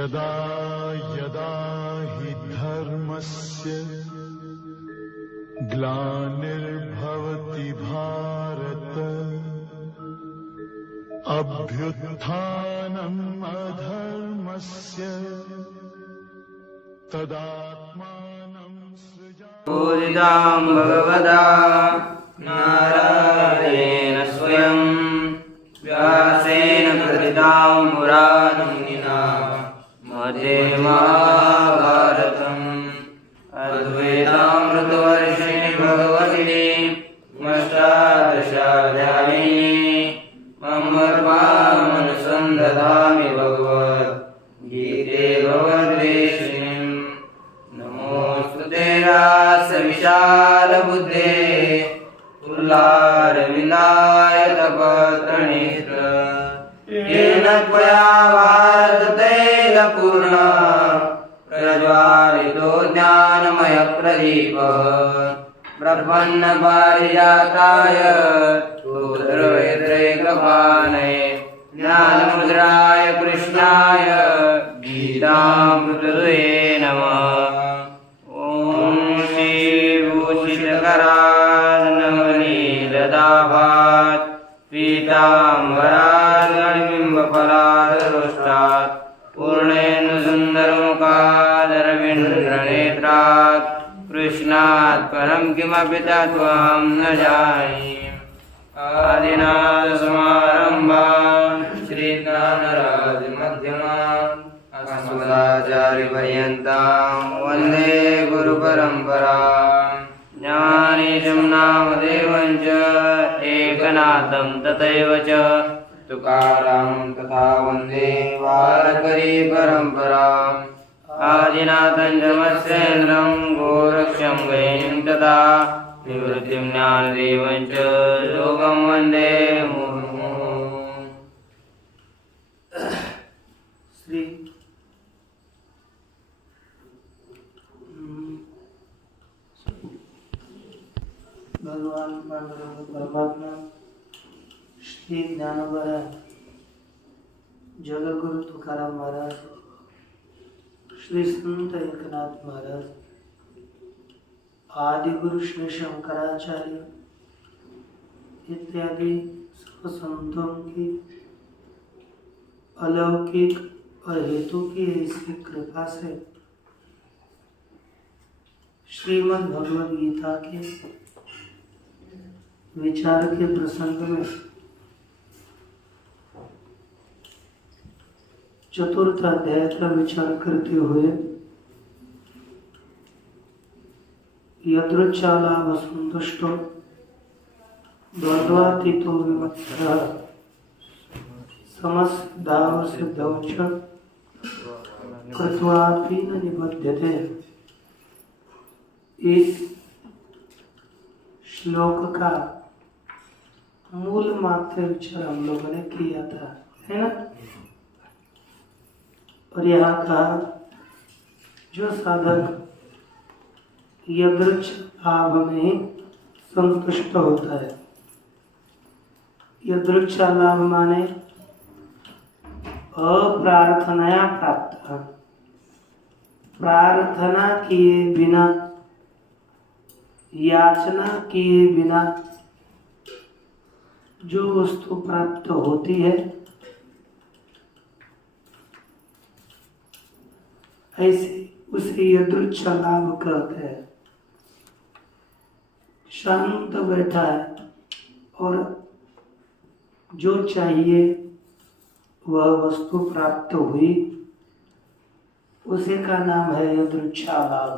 यदा यदा हि धर्मस्य ग्लानिर्भवति भारत अभ्युत्थानम् अधर्मस्य तदात्मानं सृजामि। पूजितां भगवता नारायणेन स्वयं व्यासेन प्रतितां पुराणमुनिना मध्ये महाभारतम् अद्वैतामृतवर्षिणि भगवति अष्टादशाध्यायिनी ममर्वामनुसन्दधामि भगवद्गीते भगवद्वेषिणीम्। नमोऽस्तुते व्यासविशालबुद्धे तुलारविन्दायतपत्रनेत्र येन त्वया भारततैलपूर्णः प्रज्वालितो ज्ञानमयप्रदीपः प्रपन्नपारिजाताय रुद्रवेत्रैकपाणये ज्ञानमुद्राय कृष्णाय गीतामृतये नमः। ॐ श्रीभूषितकरानवनीलदाभात् पीताम्बरार्गणबिम्बफलादरोष्टात् पूर्णेन्दुसुन्दरमुखादरविन्द्रनेत्रात् कृष्णात् परं किमपि तत्त्वं न जाने। आदिनाथसमारम्भाम् श्रीज्ञानराजमध्यमाम् अस्मदाचार्यपर्यन्तां वन्दे गुरुपरम्पराम्। ज्ञानेशं नामदेवं च एकनाथं तथैव च तुकारां तथा वन्दे वारकरी परम्पराम्। आदिनाथं च मत्स्येन्द्रं गोरक्षं गयिं तथा निवृत्तिं ज्ञानदेवं च योगं वन्दे मुहुर्मुहुः। श्री भगवान पांडुरंग परमात्मा श्री ज्ञानोबा जगद्गुरु तुकाराम महाराज, श्री संत एकनाथ महाराज, आदि गुरु श्री शंकराचार्य इत्यादि सब संतों की अलौकिक और हेतु की ऐसी कृपा से श्रीमद् भगवद गीता के विचार के प्रसंग में चतुर्थ अध्याय का विचार करते हुए यदृच्छालाभ संतुष्टो द्वन्द्वातीतो विमत्सरः समस्ताव सिद्धौ च कृत्वापि न निबध्यते। इस श्लोक का मूल मात्र विचार हम लोगों ने किया था, है ना। और यहाँ कहा जो साधक यदृच्छ लाभ में संतुष्ट होता है। यदृच्छ लाभ माने अप्रार्थनाया प्राप्त, प्रार्थना किए बिना, याचना किए बिना जो वस्तु प्राप्त होती है, ऐसे उसे यदृच्छ लाभ कहते हैं। शांत बैठा है और जो चाहिए वह वस्तु प्राप्त हुई, उसी का नाम है यदृच्छ लाभ।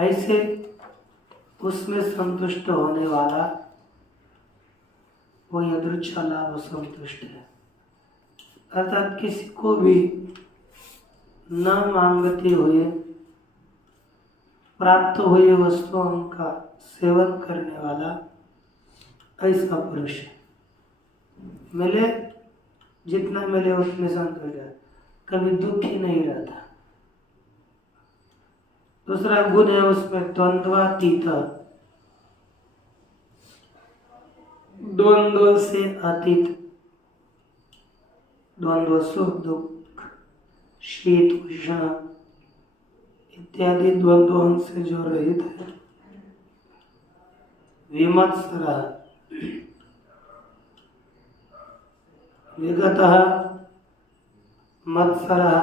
ऐसे उसमें संतुष्ट होने वाला वो यदृच्छ लाभ संतुष्ट है। अर्थात किसी को भी न मांगते हुए प्राप्त हुए वस्तुओं का सेवन करने वाला ऐसा पुरुष है। मिले जितना मिले उसमें संतुष्ट है, कभी दुखी नहीं रहता। दूसरा गुण है उसमें द्वंद्वातीत, द्वंद्व से अतीत। द्वंद्व सुख दुख, शीत उष्ण इत्यादि द्वंद्वों से जो रहित है। विमत्सरः विगतः मत्सरः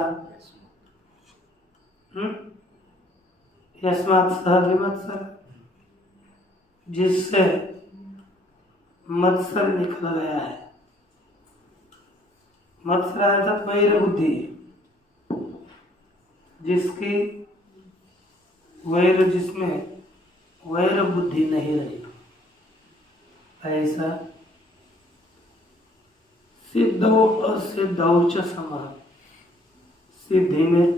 यस्मात् सः विमत्सरः, जिससे मत्सर निकल गया है। मत्सर अर्थात वैर बुद्धि, जिसकी वैर, जिसमें वैर बुद्धि नहीं रही, ऐसा सिद्धौ असिद्धौ च समः, सिद्धि में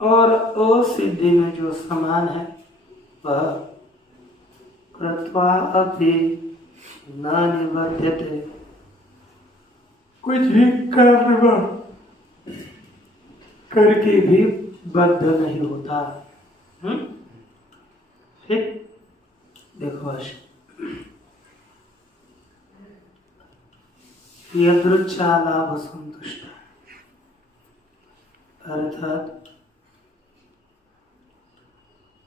और असिद्धि में जो समान है वह कृत्वा अपि न निबध्यते, कुछ भी करके भी बद्ध नहीं होता। फिर देखो यदृच्छा लाभ संतुष्ट, अर्थात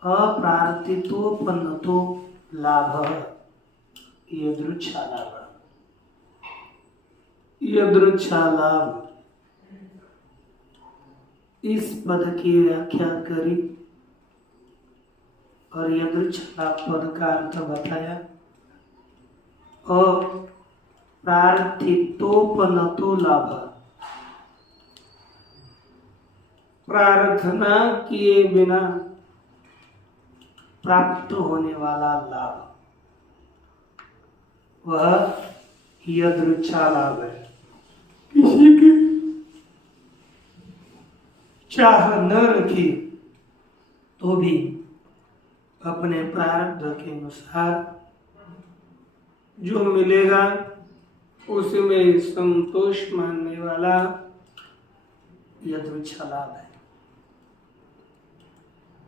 अप्रार्थितोपन्नतो लाभ यदृच्छा लाभ। यदृच्छा लाभ इस पद की व्याख्या करी और यदृच्छा लाभ पद का अर्थ बताया। और प्रार्थितोपन्नतो लाभ, प्रार्थना किए बिना प्राप्त होने वाला लाभ, वह यदृच्छा लाभ है। किसी की चाह न रखी तो भी अपने प्रारब्ध के अनुसार जो मिलेगा उसमें संतोष मानने वाला यदृच्छा लाभ है।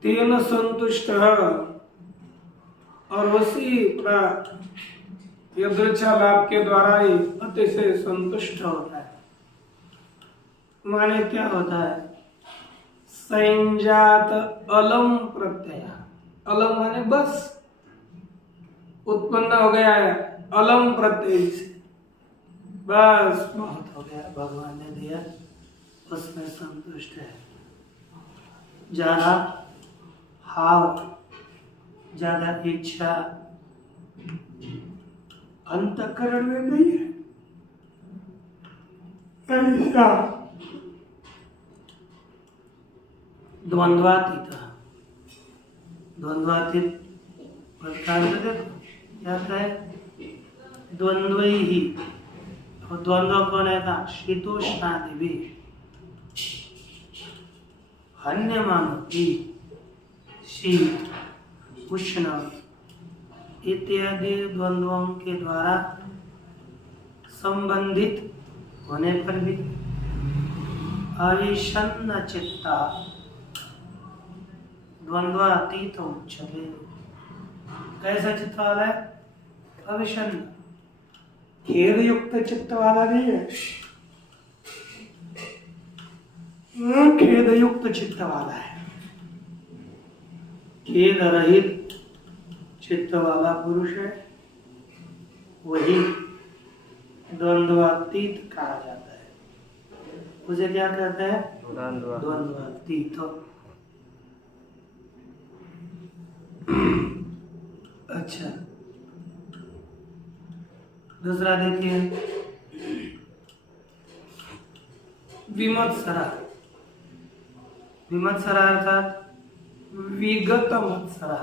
तेन संतुष्ट, और उसी यदृच्छा लाभ के द्वारा ही अतिशय संतुष्ट होता है। माने क्या होता है? संजात अलम प्रत्यय, अलम माने बस, उत्पन्न हो गया है अलम प्रत्यय से, बस बहुत हो गया, भगवान ने दिया, उसमें संतुष्ट है। ज्यादा हाव, ज्यादा इच्छा अंतःकरण में नहीं है। ऐसा द्वंद्वातीत, द्वंद्वातीत प्रकार से देखो क्या है, द्वंद्व ही, और द्वंद्व कौन है का? शीतोष्णादि भी अन्य मानती, शीत उष्ण इत्यादि द्वंद्वों के द्वारा संबंधित होने पर भी अविषन्न चित्ता द्वंद्वातीत उच्यते। कैसा चित्त वाला है? अविषन्न, खेद युक्त चित्त वाला नहीं है, खेद युक्त चित्त वाला है। खेद रहित चित्त वाला पुरुष है, वही द्वंद्वातीत कहा जाता है। उसे क्या कहते हैं? द्वंद्वातीत। अच्छा, दूसरा देखिए, विमत्सरा। विमत्सरा अर्थात विगत मत्सरा,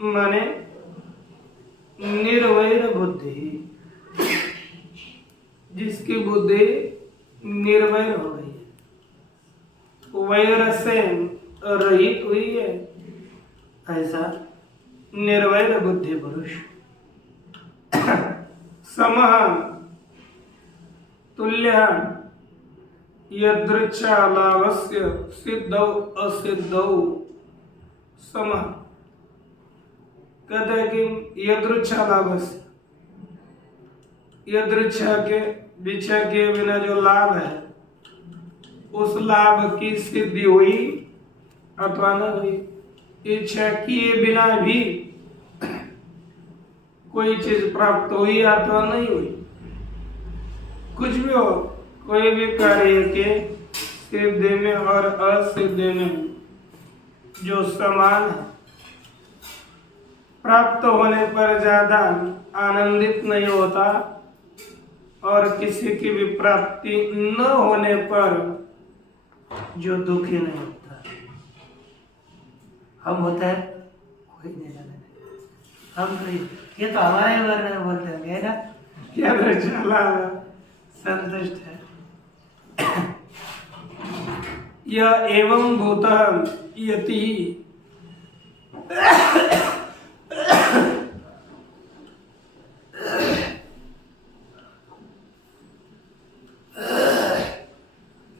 माने निर्वैर बुद्धि, जिसकी बुद्धि निर्वैर हो गई है, वैर से रहित हुई है, ऐसा निर्वैर बुद्धि पुरुष। समः तुल्य यदृच्छा लाभस्य सिद्धौ असिद्धौ समः। कहते हैं कि यदृच्छा लाभस्य, यदृच्छा के इच्छा के बिना जो लाभ है उस लाभ की सिद्धि हुई अथवा न हुई। इच्छा किए बिना भी कोई चीज प्राप्त हुई अथवा नहीं हुई। कुछ भी हो, कोई भी कार्य के सिद्धि में और असिद्धि में जो समान है, प्राप्त होने पर ज्यादा आनंदित नहीं होता और किसी की भी प्राप्ति न होने पर जो दुखी नहीं होता। हम होता है कोई नहीं जाने, हम तो ये तो हमारे बारे में बोलते हैं ना, क्या चला संतुष्ट है। यह एवं भूतः यति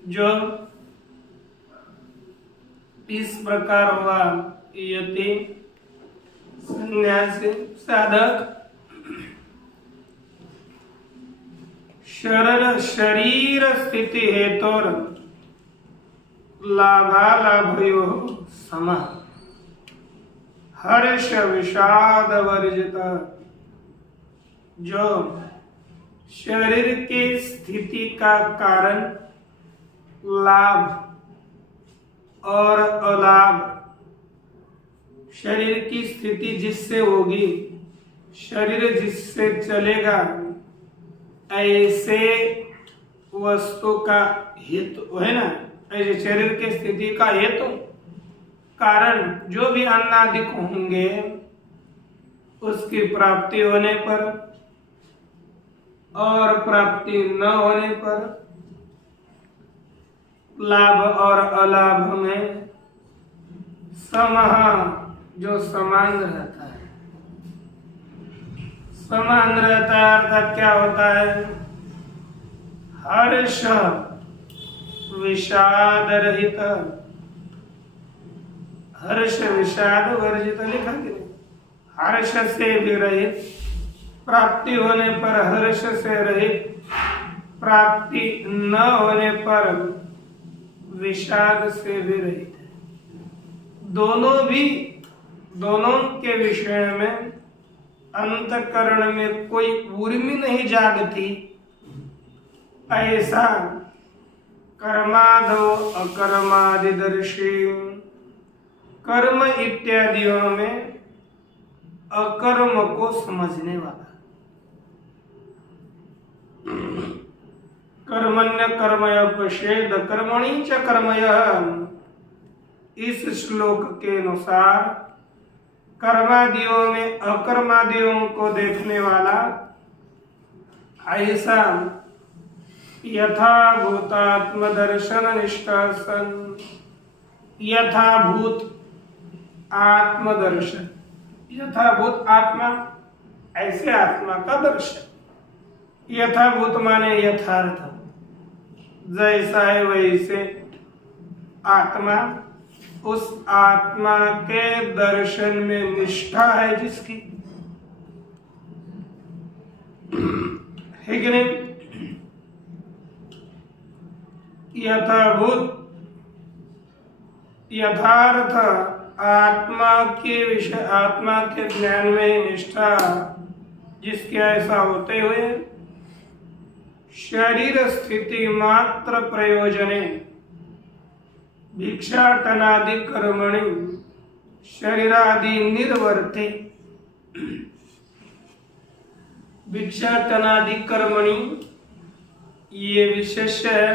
जो इस प्रकार हुआ यति संन्यासी साधक शरीर स्थिति हेतु लाभालाभयो सम हर्ष विषाद वर्जित, जो शरीर की स्थिति का कारण लाभ और अलाभ, शरीर की स्थिति जिससे होगी, शरीर जिससे चलेगा, ऐसे वस्तु का हेतु है ना, ऐसे शरीर की स्थिति का हेतु कारण जो भी अन्नादिक होंगे उसकी प्राप्ति होने पर और प्राप्ति न होने पर लाभ और अलाभ में समः जो समान रहता है। समान रहता है अर्थात क्या होता है? हर्ष विषाद रहित, हर्ष विषाद वर्जित लिखा कि हर्ष से भी रहित, प्राप्ति होने पर हर्ष से रहित, प्राप्ति न होने पर विषाद से भी रहित है। दोनों के विषय में अंतकरण में कोई उर्मी नहीं जागती, ऐसा कर्मादो अकर्मादिदर्शी, कर्म इत्यादियों में अकर्म को समझने वाला। कर्मण्य कर्मय पश्येद कर्मणि च कर्मयः, इस श्लोक के अनुसार कर्मादियों में अकर्मादियों को देखने वाला ऐसा यथाभूतात्मदर्शन निष्ठा सन, यथाभूत आत्मदर्शन, यथाभूत आत्मा ऐसे आत्मा का दर्शन। यथाभूत माने यथार्थ, जैसा है वैसे आत्मा, उस आत्मा के दर्शन में निष्ठा है जिसकी, है कि नहीं? यथाभूत यथार्थ आत्मा के विषय, आत्मा के ज्ञान में निष्ठा जिसके ऐसा होते हुए शरीर स्थिति मात्र प्रयोजने भिक्षाटनादि कर्मणि शरीरादि निर्वर्ते, भिक्षाटनादि कर्मणि ये विशेष है।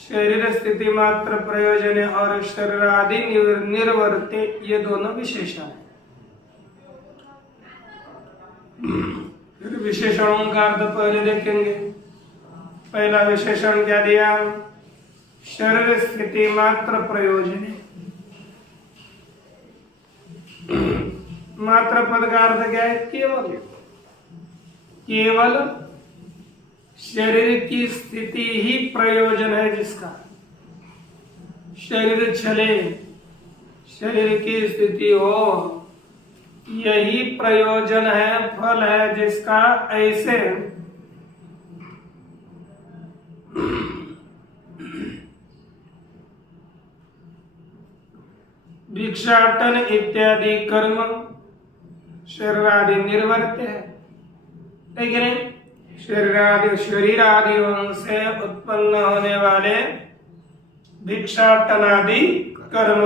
शरीर स्थिति मात्र प्रयोजन और शरीरादि निर्वर्ते ये दोनों विशेषण है। फिर विशेषणों का अर्थ पहले देखेंगे। पहला विशेषण क्या दिया? शरीर स्थिति मात्र प्रयोजन। मात्र पद का अर्थ क्या है? केवल, केवल शरीर की स्थिति ही प्रयोजन है जिसका। शरीर चले, शरीर की स्थिति हो, यही प्रयोजन है, फल है जिसका। ऐसे भिक्षाटन इत्यादि कर्म शरीरादि निर्वर्त्य है, ठीक है नहीं? शरीरादियों से उत्पन्न होने वाले भिक्षाटनादि कर्म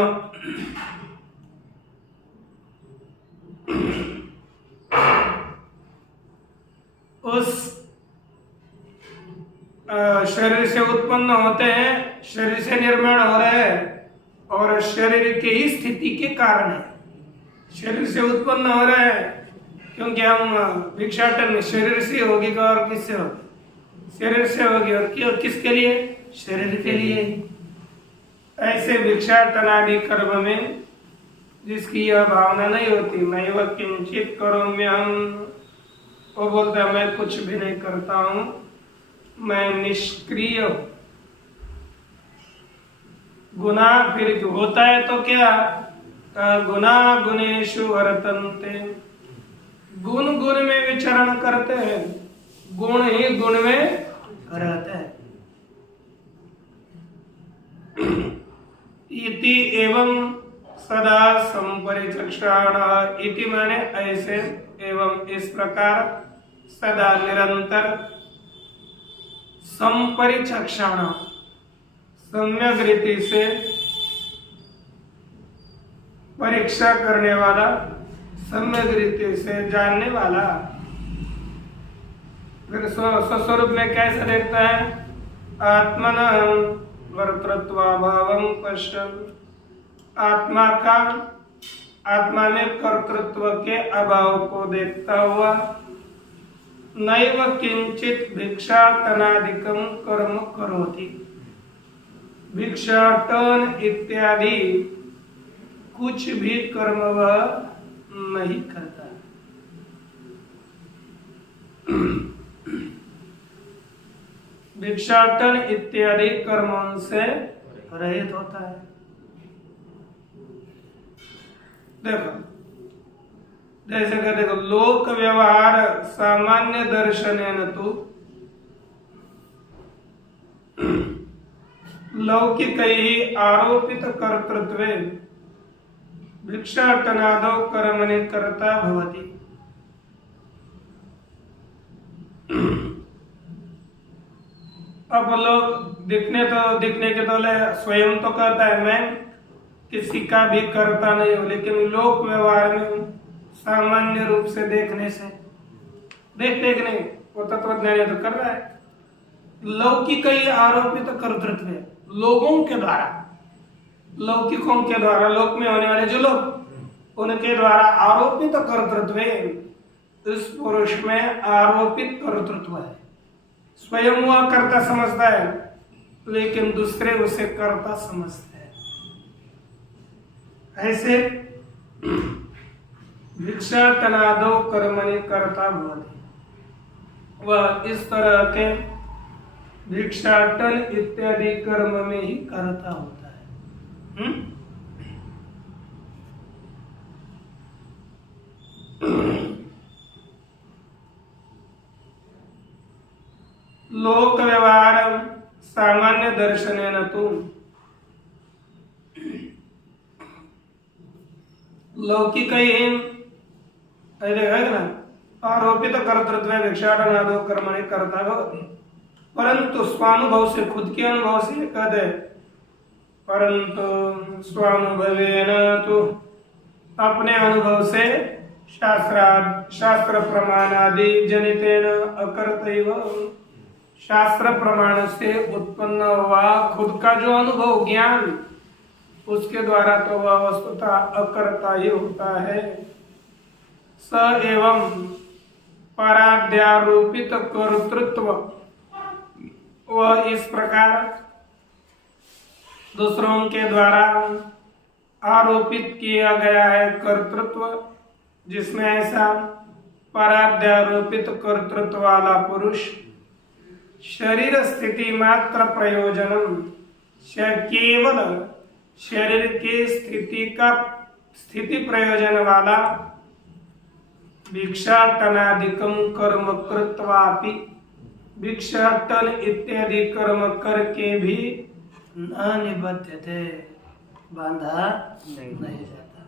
उस शरीर से उत्पन्न होते हैं, शरीर से निर्माण हो रहे हैं और शरीर की ही स्थिति के कारण है। शरीर से उत्पन्न हो रहा है क्योंकि हम भिक्षाटन शरीर से होगी और किससे होगी? शरीर से होगी और किसके लिए? शरीर के लिए। ऐसे भिक्षाटनादि कर्म में जिसकी यह भावना नहीं होती, मैं वह किंचित करोम्यहम, वो बोलता है मैं कुछ भी नहीं करता हूं, मैं निष्क्रिय हूं। गुना फिर होता है तो क्या? गुना गुणेषु वर्तन्ते, गुण गुण में विचरण करते हैं, गुण ही गुण में रहता है। इति एवं सदा संपरिचक्षण, इति माने ऐसे, एवं इस प्रकार, सदा निरंतर, संपरिचक्षण सम्यक रीति से परीक्षा करने वाला, सम्यक रीति से जानने वाला। फिर स्वस्वरूप में कैसे देखता है? आत्मन कर्तृत्वाभावं पश्यन्, आत्मा का, आत्मा में कर्तृत्व के अभाव को देखता हुआ, नैव किंचित भिक्षाटनादिकं कर्म करोति, भिक्षाटन इत्यादि कुछ भी कर्म वह नहीं करता। भिक्षाटन इत्यादि कर्मों से रहित होता है। देखो जैसे कि देखो, लोक व्यवहार सामान्य दर्शनेन तु लौकिकैः आरोपित कर्तृत्वे भिक्षाटनादौ कर्मणि कर्ता भवति। अब लोग दिखने के तो स्वयं तो कहता है मैं किसी का भी करता नहीं हूं, लेकिन लोक व्यवहार में सामान्य रूप से देखने से देखते कि नहीं, वो तत्वज्ञानी तो कर रहा है। लौकिक ही आरोपित कर्तृत्व है, लोगों के द्वारा, लौकिकों के द्वारा, लोक में होने वाले जो लोग, उनके द्वारा आरोपित कर्तृत्व है। इस पुरुष में आरोपित कर्तृत्व है। स्वयं वह कर्ता समझता है, लेकिन दूसरे उसे कर्ता समझते हैं। ऐसे भिक्षाटनादौ कर्मणि कर्ता भवति, वह इस तरह के भिक्षाटन इत्यादि कर्म में ही कर्ता होता है। लोक व्यवहार सामान्य दर्शनेन तु लौकिक आरोपित कर्तृत्व भिक्षाटनादौ कर्मणि कर्ता भवति, परंतु स्वानुभव से, खुद के अनुभव से कहते, परंतु स्वानुभवेन तो अपने अनुभव से शास्त्र प्रमाणादि जनितेन अकर्तैव, शास्त्र प्रमाण से उत्पन्न हुआ खुद का जो अनुभव ज्ञान, उसके द्वारा तो वह वस्तुतः अकर्ता ही होता है। स एवं पराध्यारोपित कर्तृत्व, वह इस प्रकार दूसरों के द्वारा आरोपित किया गया है कर्तृत्व, जिसमें ऐसा पराध्यारोपित कर्तृत्व वाला पुरुष शरीर स्थिति मात्र प्रयोजनम, केवल शरीर की स्थिति प्रयोजन वाला भिक्षाटनादिकम कर्म कृत्वापि, भिक्षाटन इत्यादि कर्म करके भी न निबध्यते, बांधा नहीं जाता।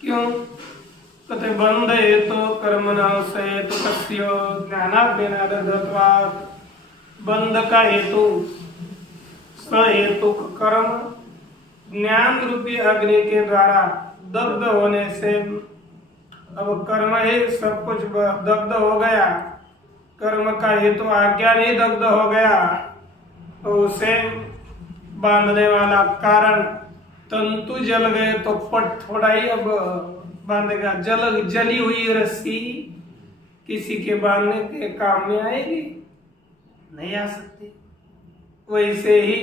क्यों? कहते बंध हेतु कर्मणा से हेतु कस्य ज्ञानाज्ञानादत्वात्। बंध का हेतु सहेतु कर्म ज्ञान रूपी अग्नि के द्वारा दग्ध होने से, अब कर्म ही सब कुछ दग्ध हो गया, कर्म का हेतु अज्ञान ही दग्ध हो गया, तो उसे बांधने वाला कारण तंतु जल गए तो पट थोड़ा ही अब बांधेगा। जली हुई रस्सी किसी के बांधने के काम में आएगी? नहीं आ सकती। वैसे ही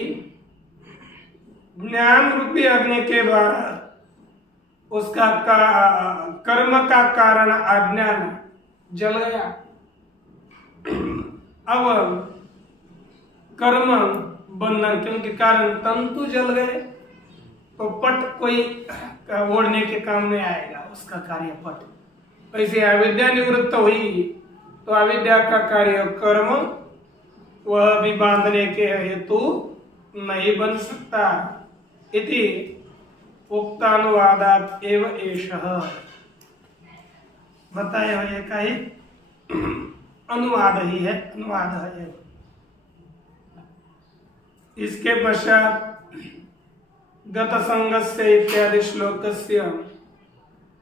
ज्ञान रूपी अग्नि के द्वारा उसका कर्म का कारण अज्ञान जल गया। अब कर्म बंधन क्योंकि कारण तंतु जल गए तो पट कोई ओढ़ने के काम में आएगा, उसका कार्य पट। वैसे अविद्या निवृत्त हुई तो अविद्या का कार्य कर्म वह भी बांधने के हेतु नहीं बन सकता। इति उक्तानुवादात एव एषः। बताया हुए का ही अनुवाद ही है, अनुवाद है। इसके पश्चात गत संगस्य इत्यादि श्लोकस्य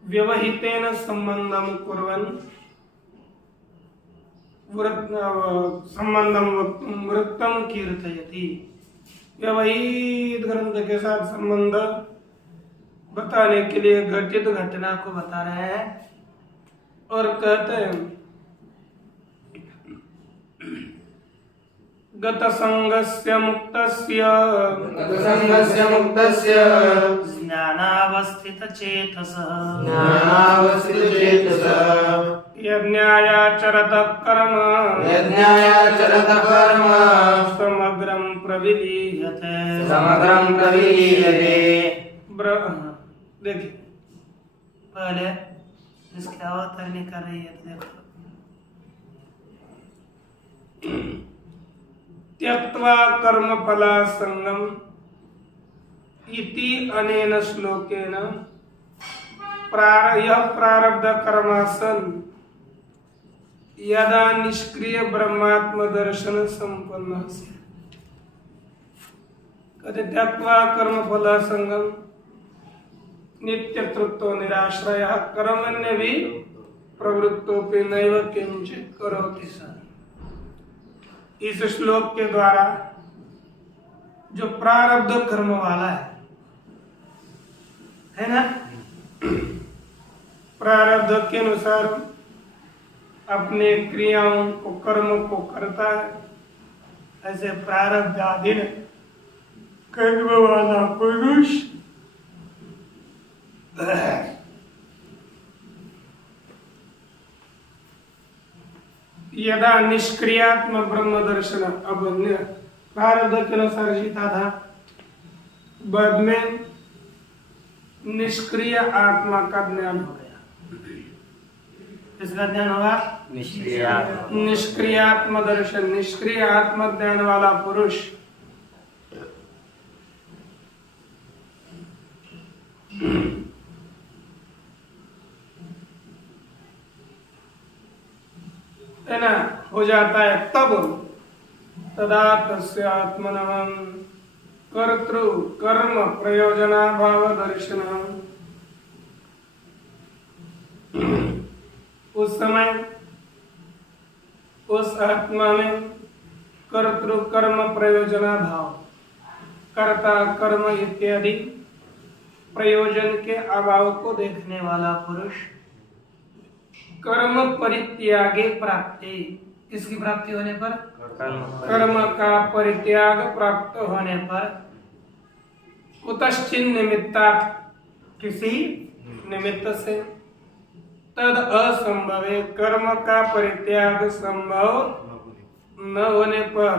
व्यवहितेन संबंधम कुर्वन् संबंधम वृत्तम कीर्तयति। व्यवहित ग्रंथ के साथ संबंध बताने के लिए घटित घटना को बता रहे हैं और कहते हैं गत संगस्य मुक्तस्य ज्ञानावस्थित चेतसः यज्ञायाचरत कर्म समग्रं प्रविलीयते। देखिए पहले इसके अवतरणी कर रही है, तो देखो त्यक्त्वा कर्म फला संगम इति अनेन श्लोकेन यह प्रारब्ध कर्मासन यदा निष्क्रिय ब्रह्मात्म दर्शन संपन्न से। कहते त्यक्त्वा कर्म फला संगम नित्य तृत्व निराश्रय कर्मण्य भी प्रवृत्तोपि नैव किंचित करोति सः। इस श्लोक के द्वारा जो प्रारब्ध कर्म वाला है ना, प्रारब्ध के अनुसार अपने क्रियाओं को कर्म को करता है, ऐसे प्रारब्धाधीन कर्म वाला पुरुष यदा निष्क्रियात्म ब्रह्म दर्शन, अब प्रारब्ध के अनुसार जीता था, बाद में निष्क्रिय आत्मा का ज्ञान हो गया। किसका ज्ञान होगा? निष्क्रियात्म दर्शन, निष्क्रिय आत्म ज्ञान वाला पुरुष है ना, हो जाता है। तब तदा तस्य आत्मनः कर्तृ कर्म प्रयोजनाभाव दर्शन, उस समय उस आत्मा में कर्तृ कर्म प्रयोजनाभाव, कर्ता कर्म इत्यादि प्रयोजन के अभाव को देखने वाला पुरुष कर्म परित्यागे प्राप्ति, किसकी प्राप्ति होने पर? कर्म का परित्याग प्राप्त होने पर, कुतश्चिन निमित्तात्, किसी निमित्त से, तद असंभवे, कर्म का परित्याग संभव न होने पर,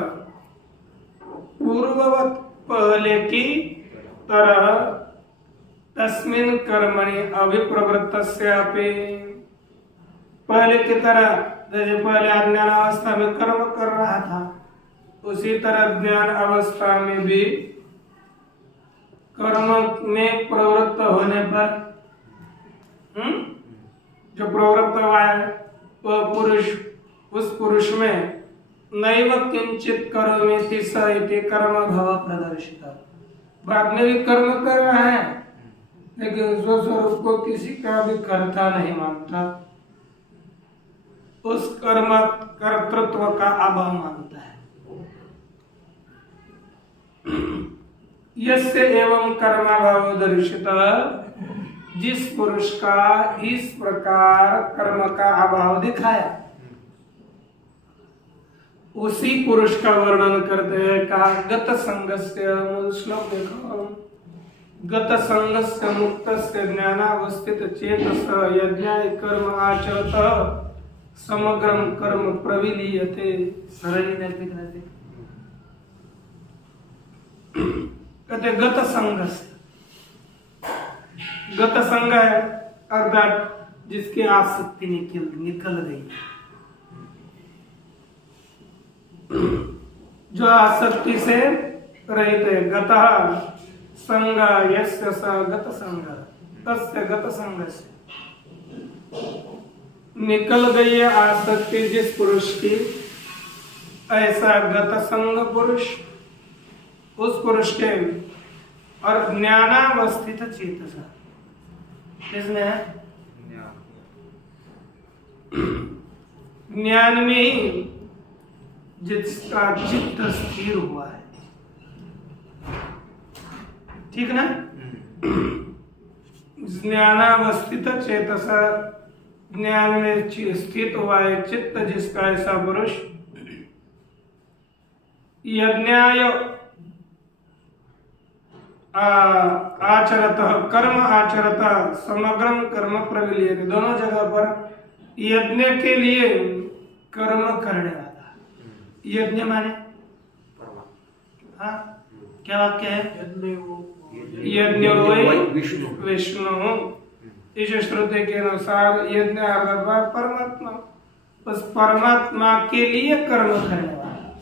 पूर्ववत पहले की तरह तस्मिन् कर्मणि अभिप्रवृत्तस्यापि, पहले की तरह जैसे पहले अज्ञान अवस्था में कर्म कर रहा था, उसी तरह ज्ञान अवस्था में भी कर्म में प्रवृत्त होने पर जो प्रवृत्त हुआ है वह पुरुष, उस पुरुष में नैव किंचित करोमीति स इति कर्म भव प्रदर्शित, बाद में भी कर्म कर रहा है लेकिन स्वस्वरूप को किसी का भी कर्ता नहीं मानता, उस कर्म कर्तृत्व का अभाव मानता है। यस्य एवं कर्माभाव दर्शित, जिस पुरुष का इस प्रकार कर्म का अभाव दिखाया उसी पुरुष का वर्णन करते हैं। कहा गत संगस्य, मूल श्लोक देखो, गत संगस्य मुक्तस्य ज्ञानावस्थित चेतस यज्ञाय कर्म आचरत समग्रम कर्म प्रविलीयते। सरली नैतिक नैतिक कहते गत संगस्य, गत संग है अर्थात जिसकी आसक्ति निकल गई, जो आसक्ति से रहित है। गतः संग यस्य स गत संग तस्य गत संग से, निकल गई है आसक्ति जिस पुरुष की, ऐसा गत संग पुरुष उस पुरुष के। और ज्ञानावस्थित चेतसा, इसमें है ज्ञान में ही जिसका चित्त स्थिर हुआ है, ठीक ना। ज्ञानावस्थित चेतसा, ज्ञान में स्थित हुआ है चित्त जिसका, ऐसा पुरुष यज्ञाय आचरत कर्म आचरत समग्रम कर्म प्रविलीयते, दोनों जगह पर यज्ञ के लिए कर्म करने वाला। यज्ञ माने हाँ क्या वाक्य है? यज्ञ विष्णु, इस श्रुति के अनुसार यज्ञ अर्थात परमात्मा, उस परमात्मा के लिए कर्म करने वाला,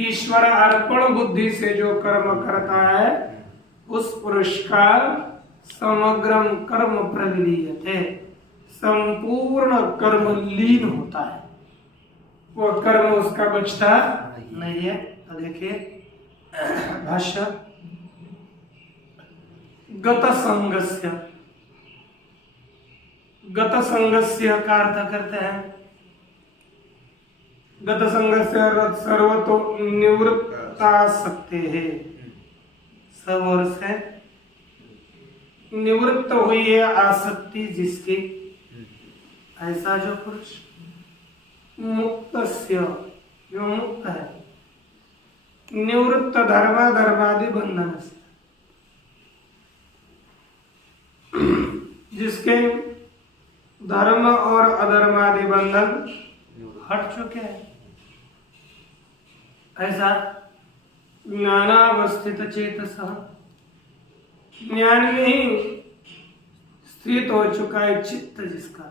ईश्वर अर्पण बुद्धि से जो कर्म करता है उस पुरुष का समग्रम कर्म प्रविलीयते, संपूर्ण कर्म लीन होता है, वो कर्म उसका बचता नहीं है। तो देखिए भाष्य, गत संगस्य, गत संगस्य का अर्थ करते हैं गत संगस्य सर्वतो निवृत्ता सकते हैं, सब ओर से निवृत्त हुई है आसक्ति जिसकी, ऐसा जो पुरुष मुक्तस्य, जो मुक्त है, निवृत्त धर्मादि बंधन से, जिसके धर्म और अधर्मादि बंधन हट चुके हैं, ऐसा ज्ञानावस्थित चेतसा, ज्ञान में ही स्थित हो चुका है चित्त जिसका,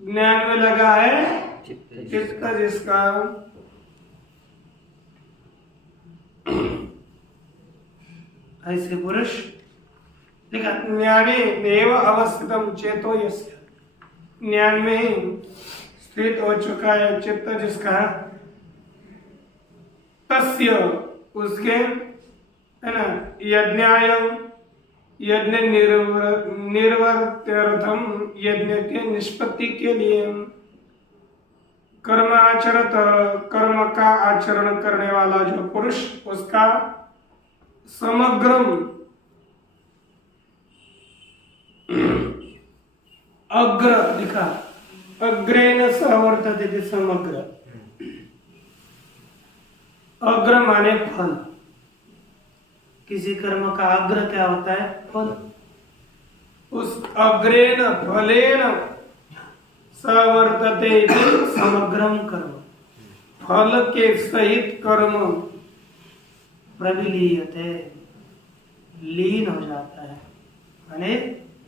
ज्ञान में लगा है चित्त जिसका, ऐसे पुरुष देखा ज्ञाने एव अवस्थितम चेतो यस्य, ज्ञान में ही स्थित हो चुका है चित्त जिसका, तस्य उसके है ना, यज्ञाय यज्ञ निर्वर्त्यर्थम, यज्ञ के निष्पत्ति के लिए, कर्म आचरत, कर्म का आचरण करने वाला जो पुरुष, उसका समग्रम अग्र दिखा, अग्रेण सह वर्तते, समग्र, अग्र माने फल, किसी कर्म का अग्र क्या होता है? फल। उस अग्रेण फलेन सवर्तते समग्रम कर्म, फल के सहित कर्म प्रविलीयते, लीन हो जाता है, माने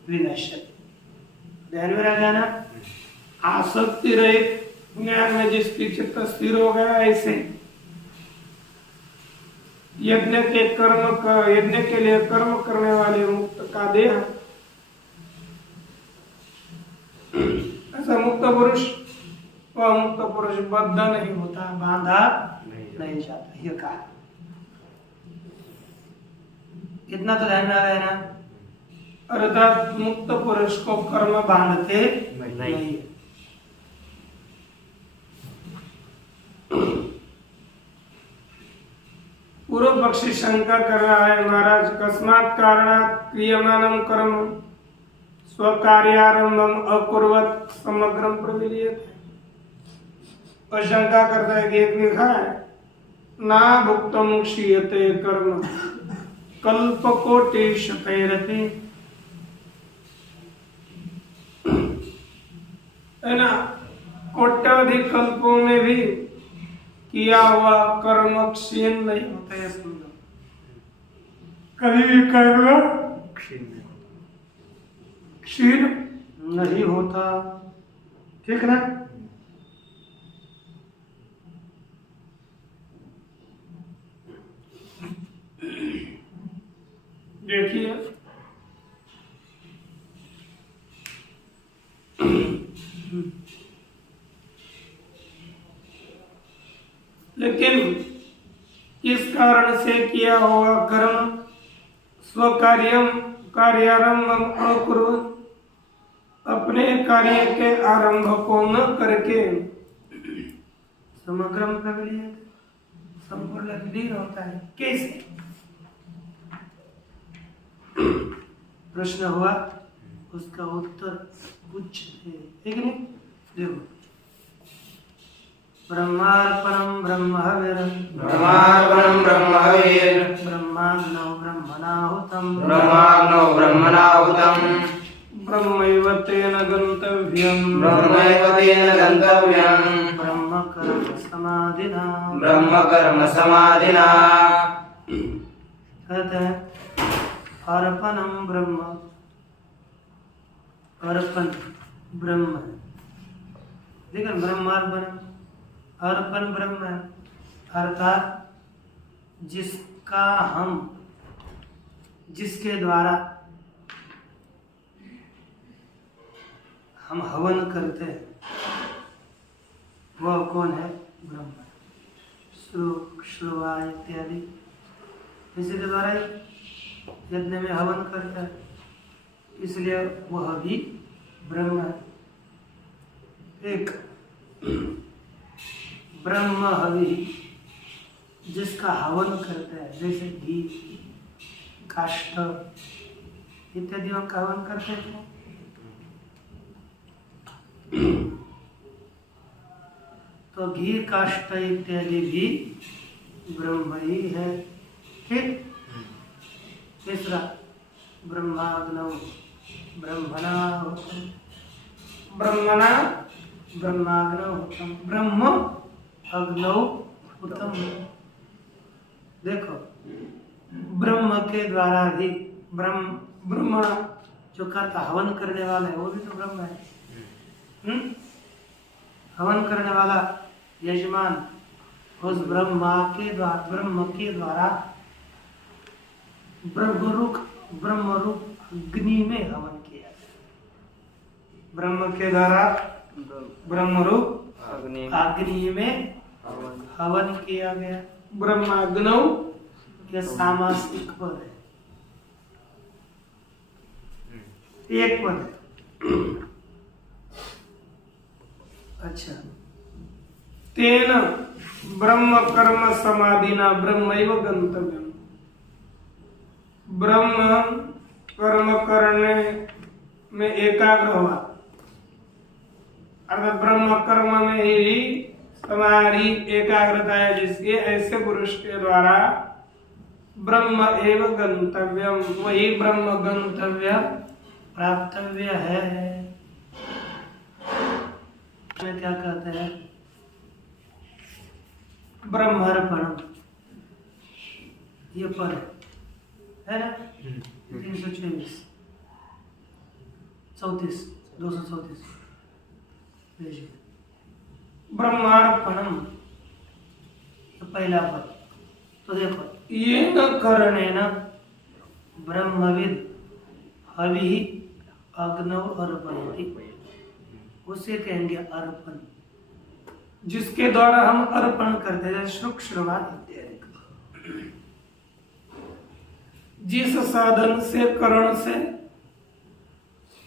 विनश्यते। ध्यान में रखना ना, आसक्ति रहित ज्ञान में जिसकी चित्त स्थिर हो गया, ऐसे यज्ञ के लिए कर्म करने वाले मुक्त का देह, ऐसा मुक्त पुरुष, वह मुक्त पुरुष बद्ध नहीं होता, बांधा नहीं जाता। ये कहा, इतना तो ध्यान में आ रहा है ना। अर्थात मुक्त पुरुष को कर्म बांधते नहीं। पूर्व पक्षी शंका कर रहा है, महाराज कस्मात् कारणात् क्रियमाणं कर्म स्वकार्यारंभम अकुर्वत् समग्रम प्रविलीयते। और शंका करता है कि एक लिखा है ना भुक्तम क्षीयते कर्म कल्पकोटि शतैरपि, है ना, कोट्यावधि कल्पों में भी किया हुआ कर्म क्षीण नहीं होता है। समझो, कभी भी कर्म क्षीण नहीं होता, ठीक ना। देखिए, लेकिन इस कारण से किया हुआ कर्म कार्यारंभम अकुर्वत्, अपने कार्य के आरंभ को न करके समग्रम प्रविलीयते, संपूर्ण लीन होता है। कैसे? प्रश्न हुआ, उसका उत्तर उच्च है, ठीक नहीं? देखो, ब्रह्मार्पणं ब्रह्महविर् ब्रह्माग्नौ ब्रह्मणाहुतं ब्रह्मैव तेन गन्तव्यं ब्रह्म कर्म समाधिना। कहते हैं अर्पणं ब्रह्म, अर्पण ब्रह्म, देखो ब्रह्मार्पण, अर्पण ब्रह्म है, अर्थात जिसके द्वारा हम हवन करते हैं, वह कौन है? ब्रह्म। श्रुवा इत्यादि, इसी के द्वारा यज्ञ में हवन करता है, इसलिए वह भी ब्रह्म है। एक ब्रह्म हवि, जिसका हवन करता है, जैसे घी, काष्ठ इत्यादि का हवन करते हैं। तो घी, काष्ठ इत्यादि भी ब्रह्म ही है, ठीक। तीसरा ब्रह्माग्नौ ब्रह्मणाहुतं, ब्रह्माग्नहुतं, ब्रह्म अग्नौ हुतं। देखो, ब्रह्म के द्वारा भी ब्रह्म जो करता हवन करने वाला है, वो भी तो ब्रह्म है। हवन करने वाला यजमान उस ब्रह्म के द्वारा ब्रह्मरूप अग्नि में हवन किया। ब्रह्म के द्वारा ब्रह्मरूप अग्नि में हवन किया गया। ब्रह्माग्नौ यह सामासिक पद है, एक पद है। अच्छा, तेन ब्रह्म कर्म समाधिना ब्रह्मैव गंतव्यम्। ब्रह्म कर्म करने में एकाग्र हुआ, अर्थात ब्रह्म कर्म में ही समाधि एकाग्रता है जिसके, ऐसे पुरुष के द्वारा ब्रह्म एव गंतव्यम, वही ब्रह्म गंतव्य प्राप्तव्य है। क्या कहते हैं? ब्रह्मार्पणम, ये पर है ना, 324 34 234 भेजिए। ब्रह्मार्पणम, तो पहला पद। तो देखो, ये न करने न ब्रह्मविद हवि अग्नव अर्पयति, उसे कहेंगे अर्पण, जिसके द्वारा हम अर्पण करते हैं शुक्श्रवा इत्यादि। जिस साधन से करण से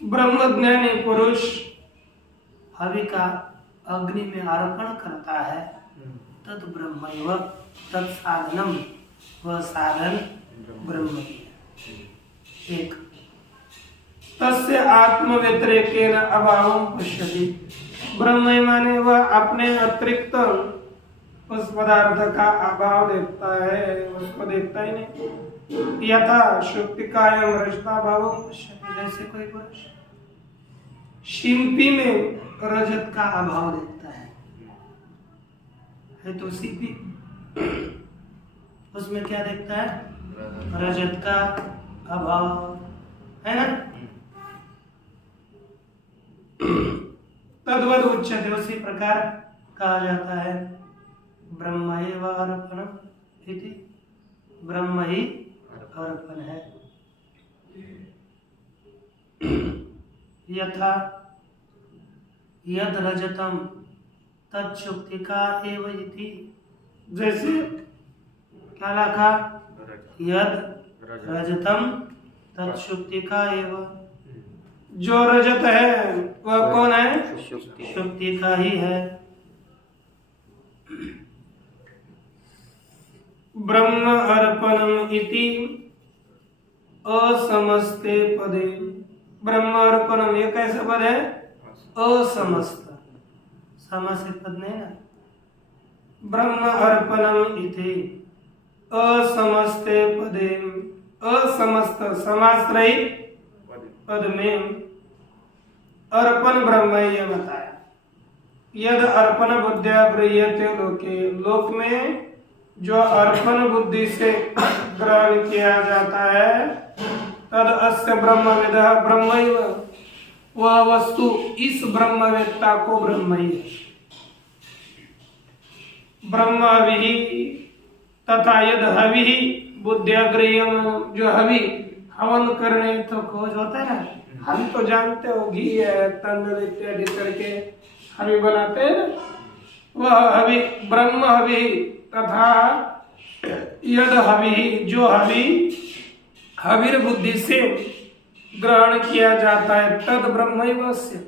ब्रह्मज्ञानी पुरुष हवि का अग्नि में अर्पण करता है, तद ब्रह्मैव तत्साधनम, वह साधन ब्रह्म ही है। एक तस्य आत्म व्यतिरेकेन अभावं पश्यति, ब्रह्म माने वह अपने अतिरिक्त उस पदार्थ का अभाव देखता है, उसको देखता ही नहीं। यथा शुक्तिकायम रजता भावं पश्यति, जैसे कोई पुरुष शिल्पी में रजत का अभाव देखता है तो शिल्पी उसमें क्या देखता है? रजत का अभाव, है ना? तद्वद उच्यते, उसी प्रकार कहा जाता है ब्रह्मैव अर्पणम् इति, ब्रह्म ही अर्पण है। यथा यद रजतम तत्शुक्तिका एव इति, जैसे क्या लिखा? यद रजतम तत्शुक्तिका एव, जो रजत है वह कौन है? शुक्ति का ही है। ब्रह्म अर्पणम इति असमस्ते पदे, ब्रह्म अर्पणम ये कैसा पद है? असमस्त, समासित पद नहीं ना। ब्रह्म अर्पणम इति असमस्ते पदे, असमस्त समास रहित पद में अर्पण ब्रह्म ये बताया। यद अर्पण बुद्धिया गृह्यते लोके, लोक में जो अर्पण बुद्धि से ग्रहण किया जाता है, तद अस्य ब्रह्मविदः ब्रह्मैव, वह वस्तु इस ब्रह्मवेत्ता को ब्रह्म ही है। ब्रह्म हवि तथा यद हवि बुद्धिया गृह्यम, जो हवि हवन करने तो खोज होता है ना, हम तो जानते हो घी है तंडल इत्यादि करके हवि बनाते हैं ना, वह हवि ब्रह्म हवि तथा यद हवि, जो हवि हविर बुद्धि से ग्रहण किया जाता है, तद ब्रह्मैवस्य,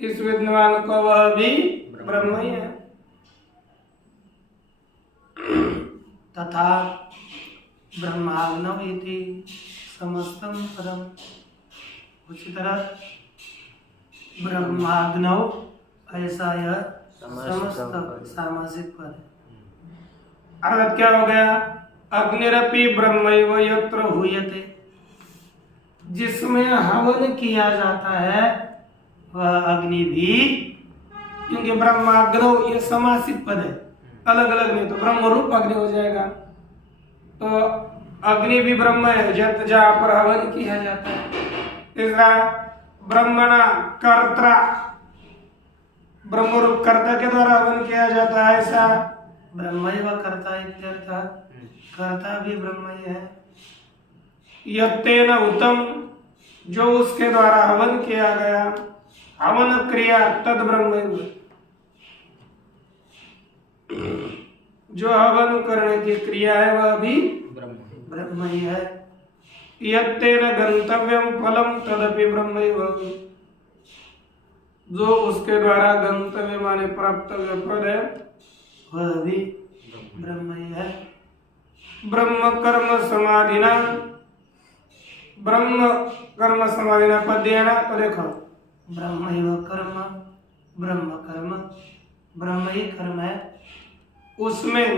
इस विद्वान को वह भी ब्रह्म ही है। तथा ब्रह्माग्नौ इति समस्तम पदम, उसी तरह ब्रह्माग्नौ ऐसा यह समस्त सामासिक पद है। अर्थ क्या हो गया? अग्निरपि ब्रह्मैव यत्र हूयते, जिसमें हवन किया जाता है वह अग्नि भी, क्योंकि ब्रह्माग्नौ ये समासित पद है, अलग अलग नहीं तो ब्रह्म रूप अग्नि हो जाएगा। तो अग्नि भी ब्रह्म है जहाँ पर हवन किया जाता है। तीसरा ब्रह्मणा कर्ता, ब्रह्म रूप कर्ता के द्वारा हवन किया जाता है, ऐसा ब्रह्मैव कर्ता इत्यर्थ, कर्ता भी ब्रह्म ही है। यत्तेन उत्तम, जो उसके द्वारा हवन किया गया, हवन क्रिया तद ब्रह्मैव, जो हवन करने की क्रिया है वह भी ब्रह्म ही है। यत्तेन गंतव्यम फलम तदपि ब्रह्मैव, जो उसके द्वारा गंतव्य माने प्राप्तव्य फल है वह भी ब्रह्म ही है। ब्रह्म कर्म समाधिना, ब्रह्म कर्म समाधिना पद्यना, तो देखो ब्रह्मैव कर्म, ब्रह्म कर्म, ब्रह्म ही कर्म है, उसमें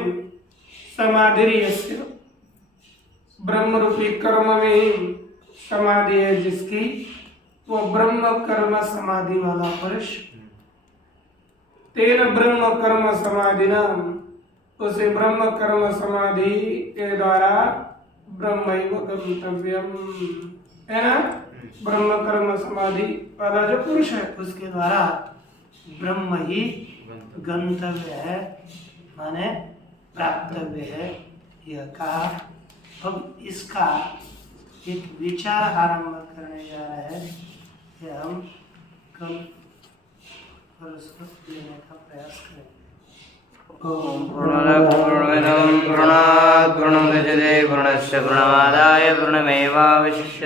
समाधि यस्य, ब्रह्म रूपी कर्म में ही समाधि है जिसकी, वो ब्रह्म कर्म समाधि वाला पुरुष। तेन ब्रह्म कर्म समाधिना, उसे ब्रह्म कर्म समाधि के द्वारा ब्रह्मैव गंतव्यम, है ना? ब्रह्म कर्म समाधि वाला जो पुरुष है उसके द्वारा ब्रह्म ही गंतव्य है, माने प्राप्तव्य है, यह कहा। अब इसका एक विचार आरंभ करने जा रहे हैं कि हम कल परस्पर लेने का प्रयास करेंगे। पूर्णमदः पूर्णमिदं पूर्णात् पूर्णमुदच्यते पूर्णस्य पूर्णमादाय पूर्णमेवावशिष्यते।